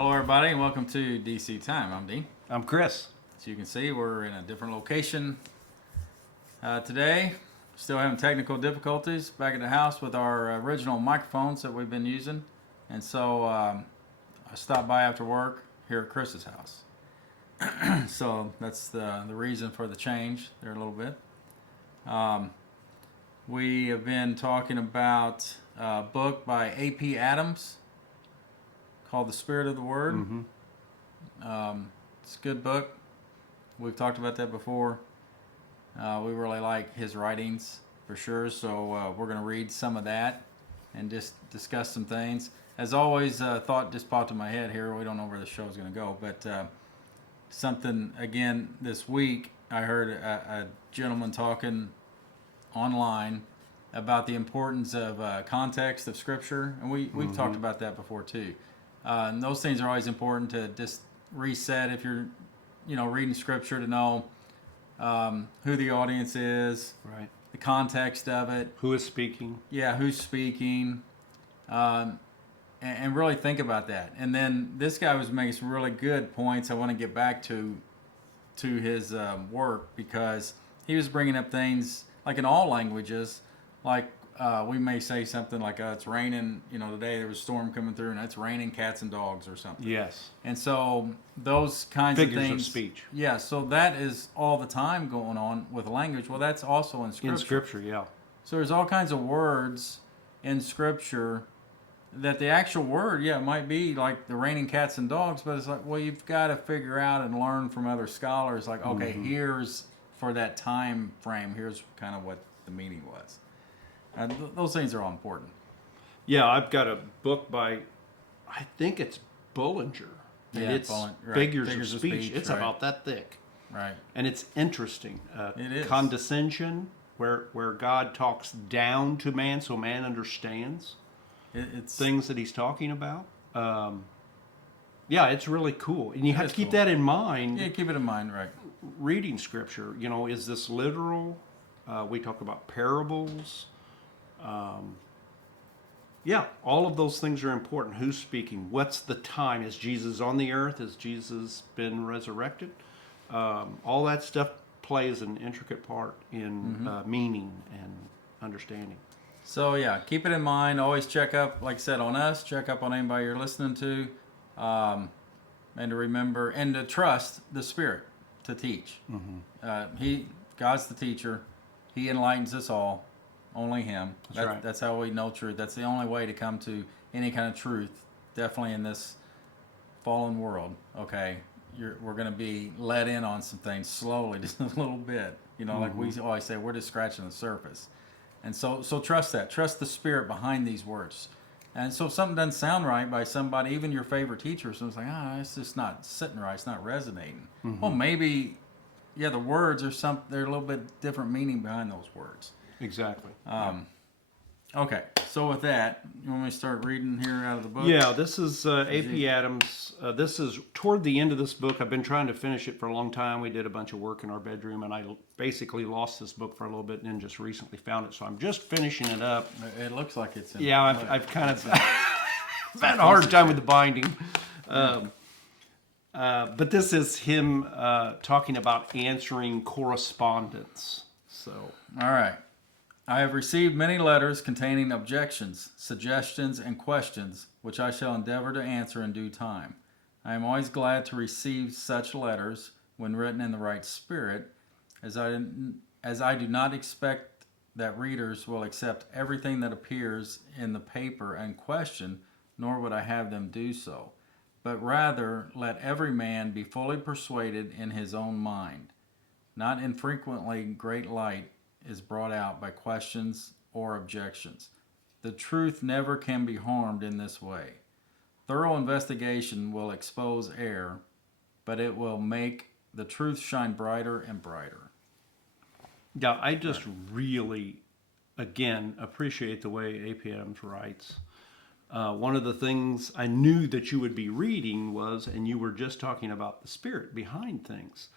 Hello, everybody, and welcome to DC Time. I'm Dean. I'm Chris. As you can see, we're in a different location today. Still having technical difficulties back at the house with our original microphones that we've been using. And so I stopped by after work here at Chris's house. So that's the reason for the change there a little bit. We have been talking about a book by A.P. Adams called The Spirit of the Word. Mm-hmm. It's a good book. We've talked about that before. We really like his writings for sure, so we're going to read some of that and just discuss some things. As always, thought just popped in my head here. We don't know where the show is going to go, but something, again, this week, I heard a gentleman talking online about the importance of context of Scripture, and we've talked about that before too. And those things are always important to just reset if you're, reading Scripture, to know who the audience is, Right. the context of it. Who is speaking? Yeah, who's speaking, and really think about that. And then this guy was making some really good points. I want to get back to his work, because he was bringing up things like in all languages, like we may say something like, it's raining, today there was a storm coming through and it's raining cats and dogs or something. Yes. And so those kinds Figures of things. of speech. Yeah, so that is all the time going on with language. Well, that's also in Scripture. In Scripture, yeah. So there's all kinds of words in Scripture that the actual word, it might be like the raining cats and dogs, but it's like, well, you've got to figure out and learn from other scholars, like, okay, here's, for that time frame, here's kind of what the meaning was. Those things are all important. Yeah, I've got a book by, I think it's Bullinger. And it's Figures of Speech. It's about that thick. Right. And it's interesting. It is. Condescension, where God talks down to man so man understands It's things that he's talking about. It's really cool. And you have to keep cool. that in mind. Yeah, keep it in mind, right. Reading Scripture, is this literal? We talk about parables. All of those things are important. Who's speaking? What's the time? Is Jesus on the earth? Has Jesus been resurrected? All that stuff plays an intricate part in meaning and understanding. So keep it in mind. Always check up, like I said, on us. Check up on anybody you're listening to, and to remember and to trust the Spirit to teach. God's the teacher. He enlightens us all. Only Him. That's right. That's how we know truth. That's the only way to come to any kind of truth. Definitely in this fallen world. Okay, we're going to be let in on some things slowly, just a little bit. Like we always say, we're just scratching the surface. And so trust that. Trust the Spirit behind these words. And so if something doesn't sound right by somebody, even your favorite teacher, so it's like, it's just not sitting right. It's not resonating. Well, maybe, the words are they're a little bit different meaning behind those words. Exactly. Okay, so with that, you want me to start reading here out of the book? Yeah, this is A.P. Adams. This is toward the end of this book. I've been trying to finish it for a long time. We did a bunch of work in our bedroom, and I basically lost this book for a little bit and then just recently found it. So I'm just finishing it up. It looks like it's in... Yeah, I've kind of had a hard time with the binding. But this is him talking about answering correspondence. So, all right. I have received many letters containing objections, suggestions, and questions, which I shall endeavor to answer in due time. I am always glad to receive such letters when written in the right spirit, as I do not expect that readers will accept everything that appears in the paper and question, nor would I have them do so, but rather let every man be fully persuaded in his own mind. Not infrequently great light is brought out by questions or objections. The truth never can be harmed in this way. Thorough investigation will expose error, but it will make the truth shine brighter and brighter. Yeah, I just really, again, appreciate the way A.P. Adams writes. One of the things I knew that you would be reading was, and you were just talking about the Spirit behind things.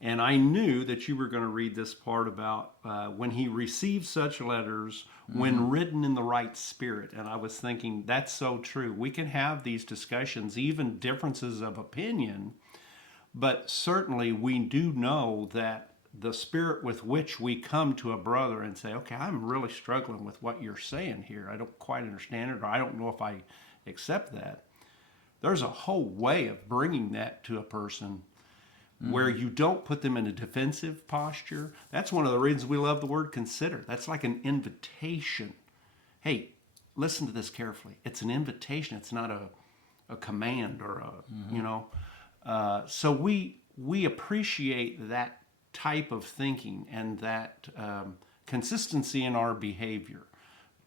And I knew that you were going to read this part about when he received such letters when written in the right spirit. And I was thinking, that's so true. We can have these discussions, even differences of opinion, but certainly we do know that the spirit with which we come to a brother and say, okay, I'm really struggling with what you're saying here. I don't quite understand it, or I don't know if I accept that. There's a whole way of bringing that to a person where you don't put them in a defensive posture. That's one of the reasons we love the word consider. That's like an invitation. Hey, listen to this carefully. It's an invitation. It's not a command or so we appreciate that type of thinking and that consistency in our behavior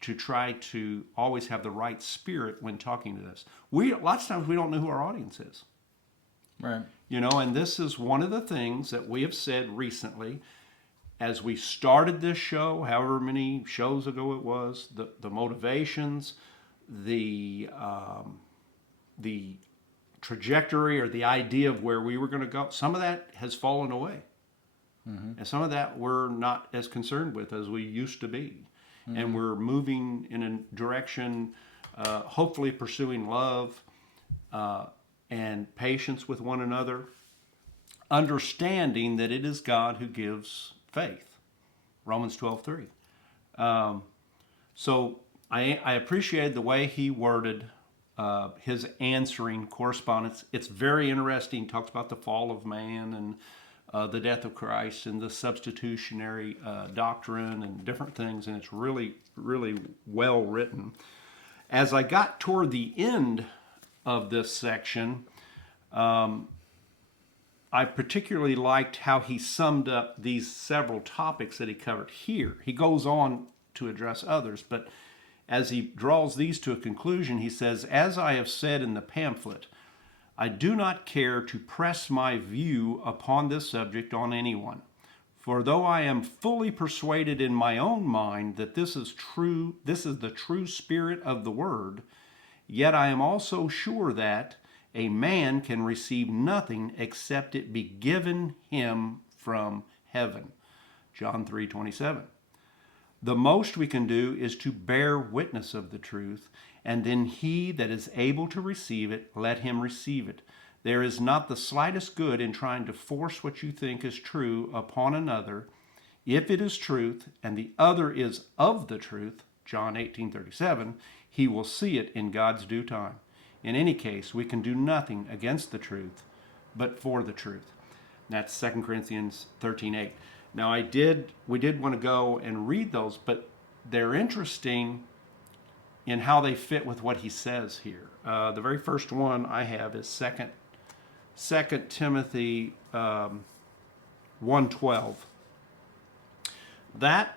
to try to always have the right spirit when talking to this. Lots of times we don't know who our audience is. Right. And this is one of the things that we have said recently as we started this show, however many shows ago it was, the motivations, the trajectory or the idea of where we were going to go, some of that has fallen away. And some of that we're not as concerned with as we used to be. And we're moving in a direction, hopefully pursuing love and patience with one another, understanding that it is God who gives faith. Romans 12:3. So I appreciated the way he worded his answering correspondence. It's very interesting. He talks about the fall of man and the death of Christ and the substitutionary doctrine and different things, and it's really, really well written. As I got toward the end of this section, I particularly liked how he summed up these several topics that he covered here. He goes on to address others, but as he draws these to a conclusion, he says, as I have said in the pamphlet, I do not care to press my view upon this subject on anyone. For though I am fully persuaded in my own mind that this is the true spirit of the word, yet I am also sure that a man can receive nothing except it be given him from heaven. John 3:27. The most we can do is to bear witness of the truth, and then he that is able to receive it, let him receive it. There is not the slightest good in trying to force what you think is true upon another. If it is truth, and the other is of the truth, John 18:37, he will see it in God's due time. In any case, we can do nothing against the truth, but for the truth. And that's 2 Corinthians 13:8. Now, we did want to go and read those, but they're interesting in how they fit with what he says here. The very first one I have is 2 Timothy 1:12. That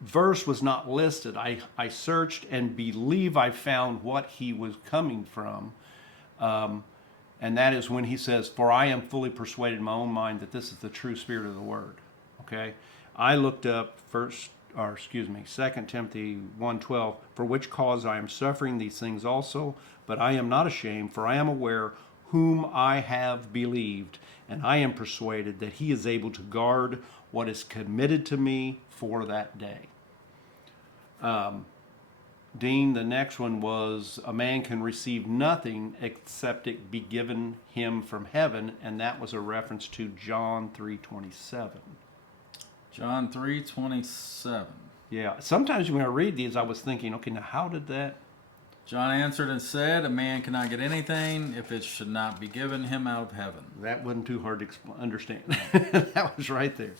verse was not listed. I searched and believe I found what he was coming from. And that is when he says, for I am fully persuaded in my own mind that this is the true spirit of the word. Okay? I looked up 2 Timothy 1:12, for which cause I am suffering these things also, but I am not ashamed, for I am aware whom I have believed, and I am persuaded that he is able to guard what is committed to me for that day. Dean, the next one was, a man can receive nothing except it be given him from heaven, and that was a reference to John 3:27. John 3:27. Yeah, sometimes when I read these, I was thinking, okay, now how did that... John answered and said, a man cannot get anything if it should not be given him out of heaven. That wasn't too hard to understand. That was right there.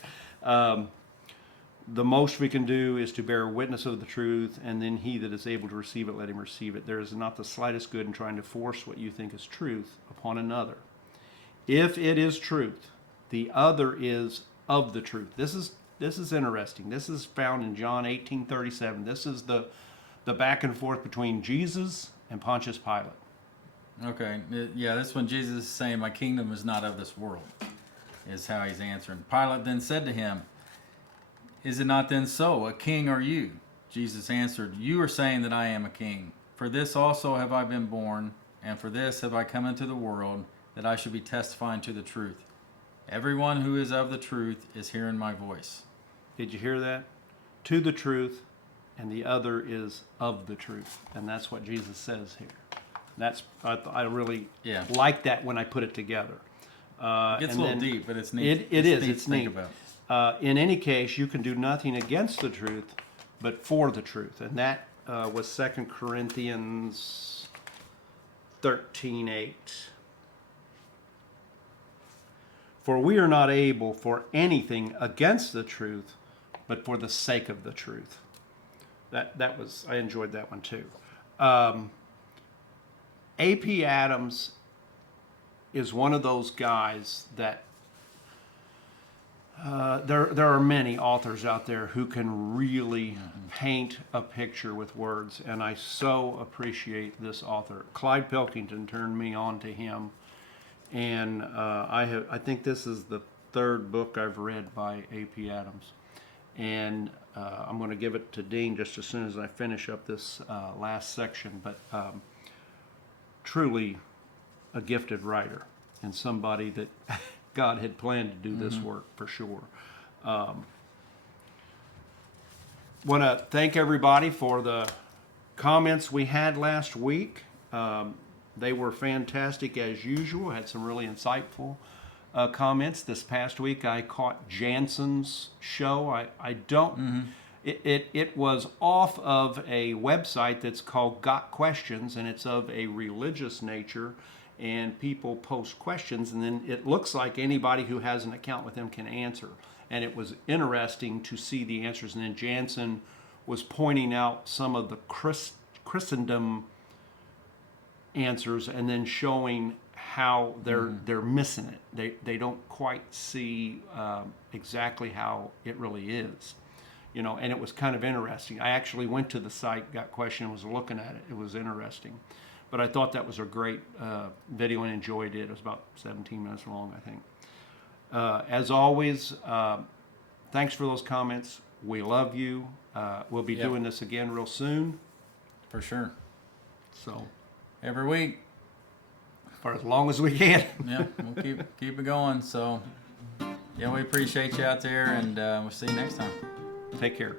The most we can do is to bear witness of the truth, and then he that is able to receive it, let him receive it. There is not the slightest good in trying to force what you think is truth upon another. If it is truth, the other is of the truth. This is interesting. This is found in John 18:37. This is the back and forth between Jesus and Pontius Pilate. Okay, this one Jesus is saying, my kingdom is not of this world, is how he's answering. Pilate then said to him, is it not then so? A king are you? Jesus answered, you are saying that I am a king. For this also have I been born, and for this have I come into the world, that I should be testifying to the truth. Everyone who is of the truth is hearing my voice. Did you hear that? To the truth, and the other is of the truth. And that's what Jesus says here. I really Yeah. like that when I put it together. It gets a little deep, but it's neat. It's to neat. think about. In any case, you can do nothing against the truth, but for the truth. And that was 2 Corinthians 13:8. For we are not able for anything against the truth, but for the sake of the truth. That was, I enjoyed that one too. A.P. Adams is one of those guys that there are many authors out there who can really paint a picture with words, and I so appreciate this author. Clyde Pilkington turned me on to him, and I think this is the third book I've read by A.P. Adams, and I'm going to give it to Dean just as soon as I finish up this last section, but truly a gifted writer and somebody that God had planned to do this work for sure. Want to thank everybody for the comments we had last week. They were fantastic as usual. Had some really insightful comments. This past week I caught Jansen's show. I don't. It was off of a website that's called Got Questions, and it's of a religious nature, and people post questions, and then it looks like anybody who has an account with them can answer. And it was interesting to see the answers. And then Jansen was pointing out some of the Christendom answers, and then showing how they're missing it. They don't quite see exactly how it really is. And it was kind of interesting. I actually went to the site, Got Question, was looking at it. It was interesting. But I thought that was a great video and enjoyed it. It was about 17 minutes long, I think. As always, thanks for those comments. We love you. We'll be doing this again real soon. For sure. So every week. For as long as we can. Yeah, we'll keep it going. So, yeah, we appreciate you out there, and we'll see you next time. Take care.